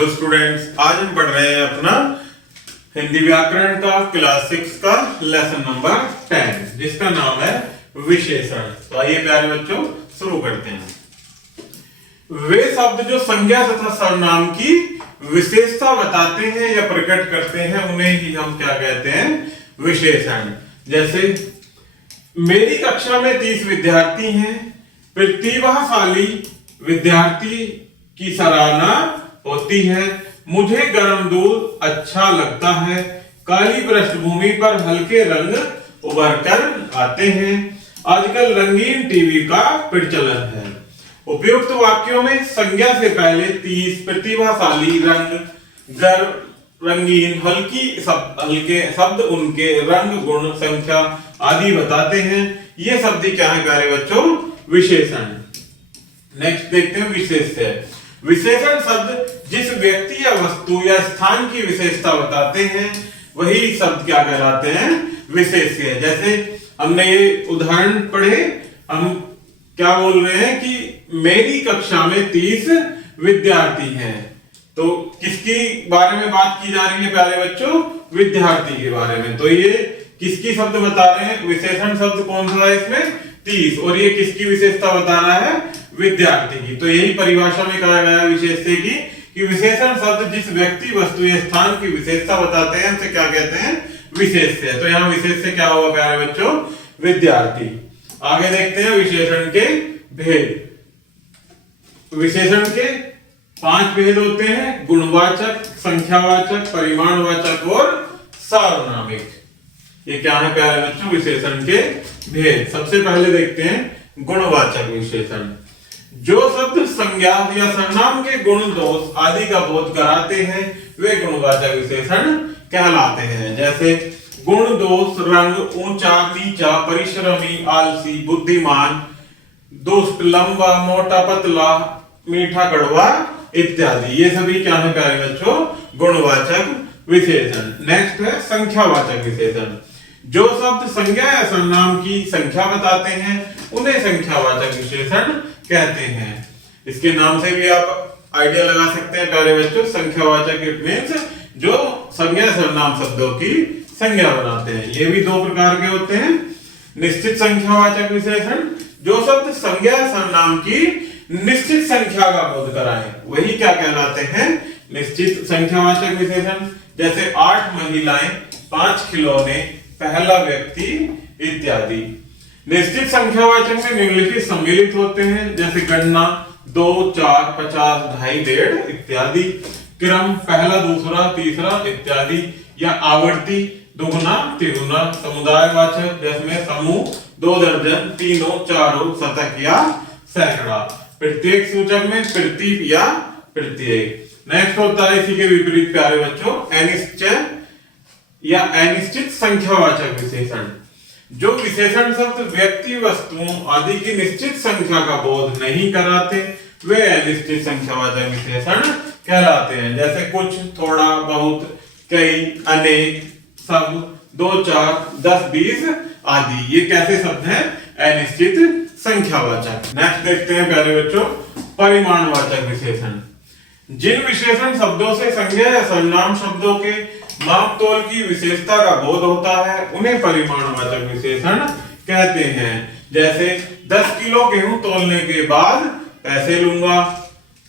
Hello students, आज हम पढ़ रहे हैं अपना हिंदी व्याकरण का क्लास 6 का लेसन नंबर 10 जिसका नाम है विशेषण। तो आइए प्यारे बच्चों शुरू करते हैं। वे शब्द जो संज्ञा तथा सर्वनाम की विशेषता बताते हैं या प्रकट करते हैं उन्हें ही हम क्या कहते हैं, विशेषण। जैसे मेरी कक्षा में 30 विद्यार्थी हैं, प्रतिभाशाली विद्यार्थी की सराहना होती है, मुझे गर्म दूध अच्छा लगता है, काली पृष्ठभूमि पर हल्के रंग उभर कर आते हैं, आजकल रंगीन टीवी का प्रचलन है। उपयुक्त वाक्यों में संज्ञा से पहले 30, प्रतिभाशाली, रंग, गर्म, रंगीन, हल्के शब्द उनके रंग, गुण, संख्या आदि बताते हैं। ये शब्द क्या है प्यारे बच्चों, विशेषण। नेक्स्ट देखते हैं विशेष्य। विशेषण शब्द जिस व्यक्ति या वस्तु या स्थान की विशेषता बताते हैं वही शब्द क्या कहलाते हैं, विशेष्य। जैसे हमने ये उदाहरण पढ़े, हम क्या बोल रहे हैं कि मेरी कक्षा में 30 विद्यार्थी हैं। तो किसकी बारे में बात की जा रही है प्यारे बच्चों, विद्यार्थी के बारे में। तो ये किसकी शब्द बता रहे हैं, विशेषण शब्द कौन सा है इसमें, 30, और ये किसकी विशेषता बता रहा है, विद्यार्थी की। तो यही परिभाषा में कहा गया है विशेष्य की कि विशेषण शब्द जिस व्यक्ति, वस्तु या स्थान की विशेषता बताते हैं उसे क्या कहते हैं, विशेष्य। तो यहाँ विशेष्य क्या होगा प्यारे बच्चों, विद्यार्थी। आगे देखते हैं विशेषण के भेद। विशेषण के 5 भेद होते हैं, गुणवाचक, संख्यावाचक, परिमाणवाचक और सार्वनामिक। ये क्या है प्यारे बच्चों, विशेषण के भेद। सबसे पहले देखते हैं गुणवाचक विशेषण। जो शब्द संज्ञा या सर्वनाम के गुण, दोष आदि का बोध कराते हैं वे गुणवाचक विशेषण कहलाते हैं। जैसे गुण, दोष, रंग, ऊंचा, नीचा, परिश्रमी, आलसी, बुद्धिमान, दुष्ट, लंबा, मोटा, पतला, मीठा, कड़वा इत्यादि। ये सभी क्या है प्यारे बच्चों, गुणवाचक विशेषण। नेक्स्ट है संख्यावाचक विशेषण। जो शब्द संज्ञा या सर्वनाम की संख्या बताते हैं उन्हें संख्यावाचक विशेषण कहते हैं। इसके नाम से भी आप आइडिया लगा सकते हैं प्यारे बच्चों, संख्यावाचक इट मींस जो संज्ञा सर्वनाम शब्दों की संज्ञा बनाते हैं। ये भी 2 प्रकार के होते हैं। निश्चित संख्यावाचक विशेषण, जो शब्द संज्ञा सर्वनाम की निश्चित संख्या का बोध कराए वही क्या कहलाते हैं, निश्चित संख्यावाचक विशेषण। जैसे 8 महिलाएं, 5 खिलौने, पहला व्यक्ति इत्यादि। निश्चित संख्यावाचक में निम्नलिखित सम्मिलित होते हैं, जैसे गणना 2, 4, 50, 2.5, 1.5 इत्यादि। क्रम पहला, दूसरा, तीसरा इत्यादि। या आवर्ती दुगुना, तिगुना। समुदायवाचक जिसमें समूह, 2 दर्जन, तीनों, चारों, शतक या सैकड़ा। प्रत्येक सूचक में प्रति या प्रत्येक। नेक्स्ट होता है इसी के विपरीत प्यारे बच्चों, अनिश्चय या अनिश्चित संख्यावाचक विशेषण। जो विशेषण शब्द व्यक्ति, वस्तुओं आदि की निश्चित संख्या का बोध नहीं कराते वे अनिश्चित संख्यावाचक विशेषण कहलाते हैं। जैसे कुछ, थोड़ा, बहुत, कई, अनेक, सब, 2, 4, 10, 20 आदि। ये कैसे शब्द हैं, अनिश्चित संख्यावाचक। नेक्स्ट देखते हैं प्यारे बच्चों परिमाणवाचक विशेषण। जिन विशेषण शब्दों से संज्ञा या सर्वनाम शब्दों के माप तोल की विशेषता का बोध होता है उन्हें परिमाणवाचक विशेषण कहते हैं। जैसे 10 किलो गेहूं तोलने के बाद पैसे लूंगा।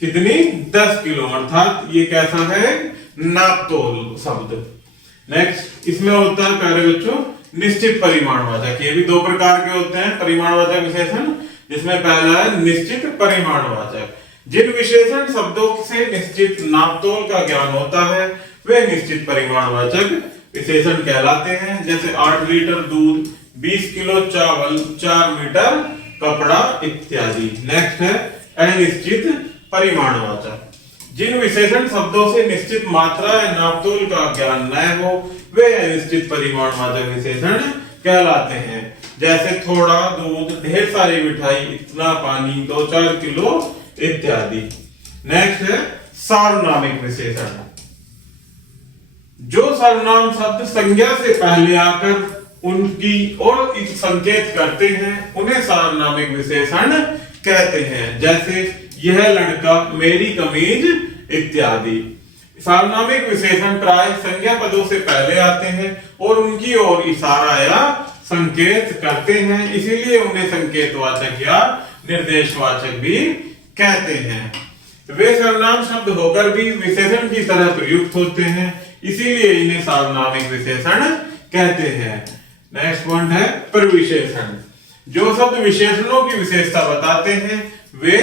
कितनी, 10 किलो, अर्थात ये कैसा है, नाप तोल शब्द। नेक्स्ट इसमें होता है प्यारे बच्चों निश्चित परिमाणवाचक। ये भी 2 प्रकार के होते हैं परिमाणवाचक विशेषण, जिसमें पहला है निश्चित परिमाणवाचक। जिन विशेषण शब्दों से निश्चित नापतोल का ज्ञान होता है वे निश्चित परिमाणवाचक विशेषण कहलाते हैं। जैसे 8 लीटर दूध, 20 किलो चावल, 4 मीटर कपड़ा इत्यादि। नेक्स्ट है अनिश्चित परिमाणवाचक। जिन विशेषण शब्दों से निश्चित मात्रा या नापतोल का ज्ञान न हो वे अनिश्चित परिमाणवाचक विशेषण कहलाते हैं। जैसे थोड़ा दूध, ढेर सारी मिठाई, इतना पानी, 2-4 किलो इत्यादि। नेक्स्ट है सार्वनामिक विशेषण। जो सर्वनाम शब्द संज्ञा से पहले आकर उनकी और संकेत करते हैं उन्हें सार्वनामिक विशेषण कहते हैं। जैसे यह लड़का, मेरी कमीज इत्यादि। सार्वनामिक विशेषण प्राय संज्ञा पदों से पहले आते हैं और उनकी ओर इशारा या संकेत करते हैं, इसीलिए उन्हें संकेतवाचक या निर्देशवाचक भी कहते हैं। वे सर्वनाम शब्द होकर भी विशेषण की तरह प्रयुक्त होते हैं, इसीलिए इन्हें सार्वनामिक विशेषण कहते हैं। नेक्स्ट पॉइंट है प्रविशेषण। जो शब्द विशेषणों की विशेषता बताते हैं वे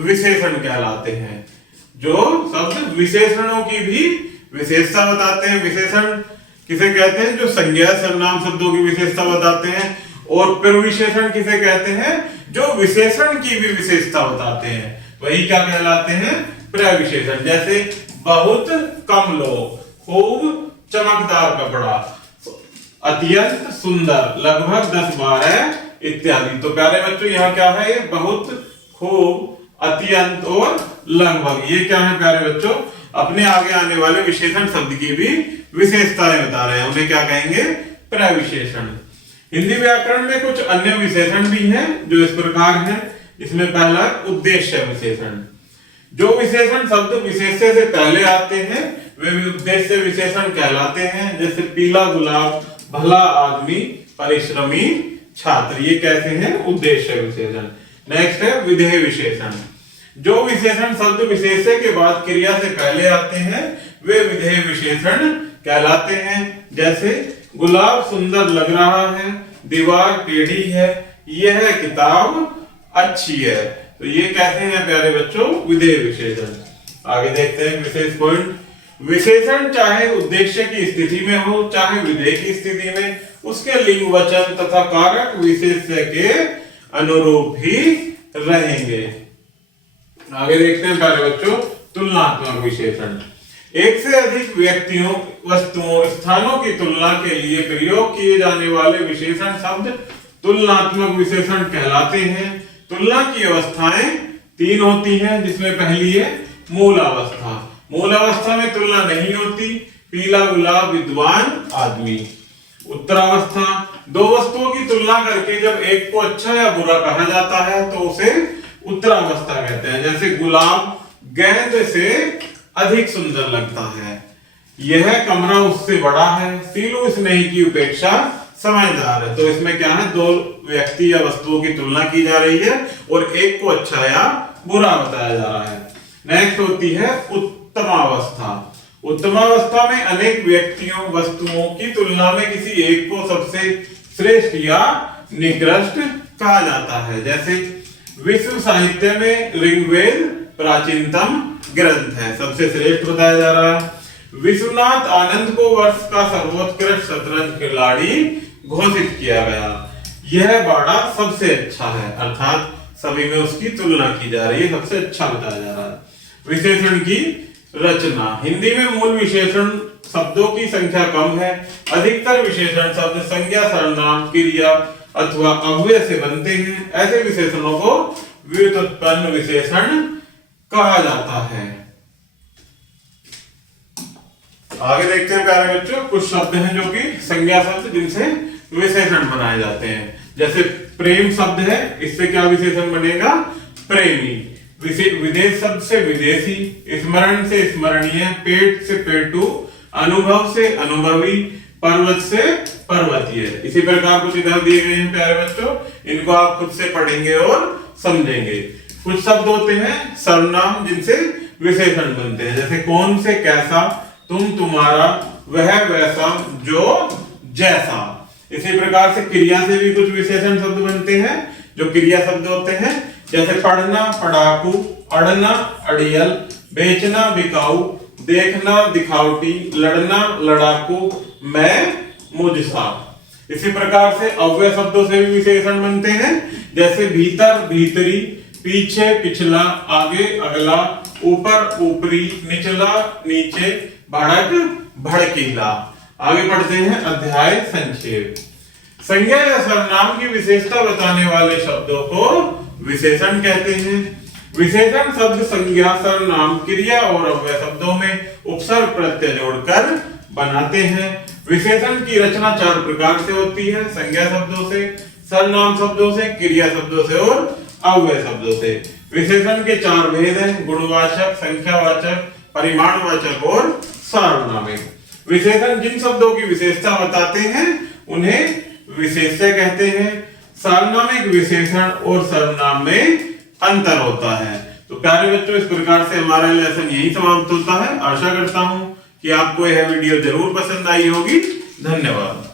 विशेषण कहलाते हैं। जो शब्द विशेषणों की भी विशेषता बताते हैं, विशेषण किसे कहते हैं? जो संज्ञा सर्वनाम शब्दों की विशेषता बताते हैं। और प्रविशेषण किसे कहते हैं? जो विशेषण की भी विशेषता बताते हैं, वही क्या कहलाते हैं? प्रविशेषण। जैसे बहुत कम लोग, खूब चमकदार कपड़ा, अत्यंत सुंदर, लगभग 10-12 इत्यादि। तो प्यारे बच्चों यहाँ क्या है? ये बहुत, खूब, अत्यंत और लगभग, ये क्या है प्यारे बच्चों? अपने आगे आने वाले विशेषण शब्द की भी विशेषताएं बता रहे हैं, उन्हें क्या कहेंगे? प्रविशेषण। हिंदी व्याकरण में कुछ अन्य विशेषण भी हैं जो इस प्रकार हैं। इसमें पहला उद्देश्य विशेषण। जो विशेषण शब्द विशेष्य से पहले आते हैं वे उद्देश्य विशेषण कहलाते हैं। जैसे पीला गुलाब, भला आदमी, परिश्रमी छात्र, ये कैसे हैं? उद्देश्य विशेषण। नेक्स्ट है विधेय विशेषण। जो विशेषण शब्द विशेष्य के बाद क्रिया से पहले आते हैं वे विधेय विशेषण कहलाते हैं। जैसे गुलाब सुंदर लग रहा है, दीवार टेढ़ी है, यह किताब अच्छी है। तो ये कैसे हैं प्यारे बच्चों? विधेय विशेषण। आगे देखते हैं विशेष पॉइंट। विशेषण चाहे उद्देश्य की स्थिति में हो चाहे विधेय की स्थिति में, उसके लिंग, वचन तथा कारक विशेष्य के अनुरूप ही रहेंगे। आगे देखते हैं प्यारे बच्चों तुलनात्मक विशेषण। एक से अधिक व्यक्तियों, वस्तुओं, स्थानों की तुलना के लिए प्रयोग किए जाने वाले विशेषण शब्द तुलनात्मक विशेषण कहलाते हैं। तुलना की अवस्थाएं 3 होती हैं, जिसमें पहली है मूल अवस्था। मूल अवस्था में तुलना नहीं होती। पीला गुलाब, विद्वान आदमी। उत्तरावस्था, 2 वस्तुओं की तुलना करके जब एक को अच्छा या बुरा कहा जाता है तो उसे उत्तरावस्था कहते हैं। जैसे गुलाब गेंद से अधिक सुंदर लगता है, यह कमरा उससे बड़ा है, सीलू स्नेही की उपेक्षा समझदार है। तो इसमें क्या है? 2 व्यक्ति या वस्तुओं की तुलना की जा रही है और एक को अच्छा या बुरा बताया जा रहा है। नेक्स्ट होती है उत्तमावस्था। उत्तमावस्था में अनेक व्यक्तियों, वस्तुओं की तुलना में किसी एक को सबसे श्रेष्ठ या निकृष्ट कहा जाता है। जैसे विश्व साहित्य में ऋग्वेद प्राचीनतम ग्रंथ है, सबसे श्रेष्ठ बताया जा रहा है। विश्वनाथ आनंद को वर्ष का सर्वोत्कृष्ट शतरंज खिलाड़ी घोषित किया गया, यह बाड़ा सबसे अच्छा है, अर्थात सभी में उसकी तुलना की जा रही है, सबसे अच्छा बताया जा रहा है। विशेषण की रचना। हिंदी में मूल विशेषण शब्दों की संख्या कम है। अधिकतर विशेषण शब्द संज्ञा, सर्वनाम, क्रिया अथवा अव्यय से बनते हैं। ऐसे विशेषणों को व्युत्पन्न विशेषण कहा जाता है। आगे देखते हैं प्यारे बच्चों कुछ शब्द हैं जो कि संज्ञा शब्द जिनसे विशेषण बनाए जाते हैं। जैसे प्रेम शब्द है, इससे क्या विशेषण बनेगा? प्रेमी। विदेश शब्द से विदेशी, स्मरण से स्मरणीय, पेट से पेटू, अनुभव से अनुभवी, पर्वत से पर्वतीय। इसी प्रकार कुछ इधर दिए गए हैं प्यारे बच्चों, इनको आप खुद से पढ़ेंगे और समझेंगे। कुछ शब्द होते हैं सर्वनाम जिनसे विशेषण बनते हैं। जैसे कौन से कैसा, तुम तुम्हारा, वह वैसा, जो जैसा। इसी प्रकार से क्रिया से भी कुछ विशेषण शब्द बनते हैं जो क्रिया शब्द होते हैं। जैसे पढ़ना पढ़ाकू, अड़ना अड़ियल, बेचना बिकाऊ, देखना दिखावटी, लड़ना लड़ाकू, मैं मुझसा। इसी प्रकार से अव्यय शब्दों से भी विशेषण बनते हैं। जैसे भीतर भीतरी, पीछे पिछला, आगे अगला, ऊपर ऊपरी, निचला नीचे, भड़क भड़कीला। आगे पढ़ते हैं अध्याय संक्षेप। संज्ञा या सर्वनाम की विशेषता बताने वाले शब्दों को विशेषण कहते हैं। विशेषण शब्द संज्ञा, सर्वनाम, क्रिया और अव्यय शब्दों में उपसर्ग प्रत्यय जोड़कर बनाते हैं। विशेषण की रचना 4 प्रकार से होती है, संज्ञा शब्दों से, सर्वनाम शब्दों से, क्रिया शब्दों से और अव्यय शब्दों से। विशेषण के 4 भेद हैं, गुणवाचक, संख्यावाचक, परिमाणवाचक और सार्वनामिक। विशेषण जिन शब्दों की विशेषता बताते हैं उन्हें विशेष्य कहते हैं। सार्वनामिक विशेषण और सर्वनाम में अंतर होता है। तो प्यारे बच्चों, इस प्रकार से हमारा लेसन यही समाप्त होता है। आशा करता हूं कि आपको यह वीडियो जरूर पसंद आई होगी। धन्यवाद।